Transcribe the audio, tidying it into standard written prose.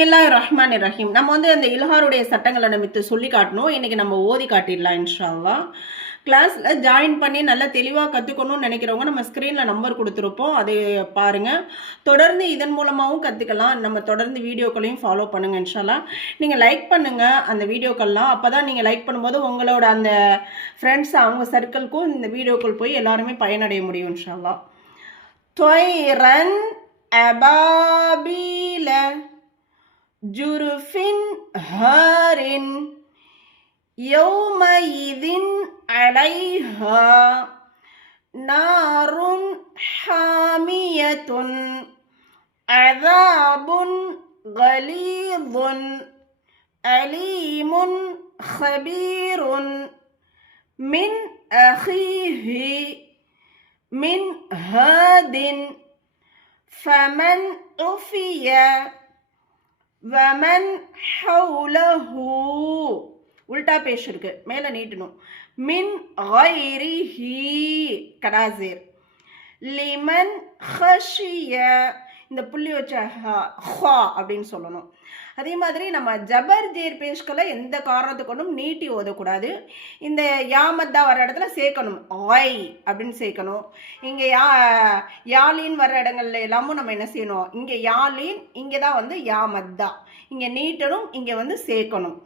பிஸ்மில்லாஹிர்ரஹ்மானிர்ரஹீம். நம்ம அந்த இல்ஹாருடைய சட்டங்களை நம்ம சொல்லி காட்டணும். இன்னைக்கு நம்ம ஓதி காட்டிடலாம் இன்ஷா அல்லாஹ். கிளாஸில் ஜாயின் பண்ணி நல்லா தெளிவாக கற்றுக்கணும்னு நினைக்கிறவங்க நம்ம ஸ்க்ரீனில் நம்பர் கொடுத்துருப்போம், அதை பாருங்கள். தொடர்ந்து இதன் மூலமாகவும் கற்றுக்கலாம். நம்ம தொடர்ந்து வீடியோக்களையும் ஃபாலோ பண்ணுங்கள் இன்ஷா அல்லாஹ். நீங்கள் லைக் பண்ணுங்கள் அந்த வீடியோக்கள்லாம். அப்போ தான் நீங்கள் லைக் பண்ணும்போது உங்களோட அந்த ஃப்ரெண்ட்ஸ் அவங்க சர்க்கிள்க்கும் இந்த வீடியோக்கள் போய் எல்லாருமே பயனடைய முடியும் இன்ஷா அல்லாஹ். தொய்ரன் அபாபீல جرف هار يومئذ عليها نار حامية عذاب غليظ أليم خبير من أخيه من هاد فمن عفي வமன் ஹவுலஹு உல்டா பேஷ் இருக்கு, மேலே நீட்டணும். மின் கைரிஹி கடாசேர் லிமன் ஹஷிய இந்த புள்ளி வச்ச ஹா அப்படின்னு சொல்லணும். அதே மாதிரி நம்ம ஜபர் ஜேர் பேஷ்களை எந்த காரணத்தை கொண்டும் நீட்டி ஓதக்கூடாது. இந்த யாமத்தா வர இடத்துல சேர்க்கணும், ஐ அப்படின்னு சேர்க்கணும். இங்கே யாலின் வர இடங்கள்ல எல்லாமும் நம்ம என்ன செய்யணும், இங்கே யாலின், இங்கே தான் யாமத்தா, இங்கே நீட்டணும், இங்கே சேர்க்கணும்.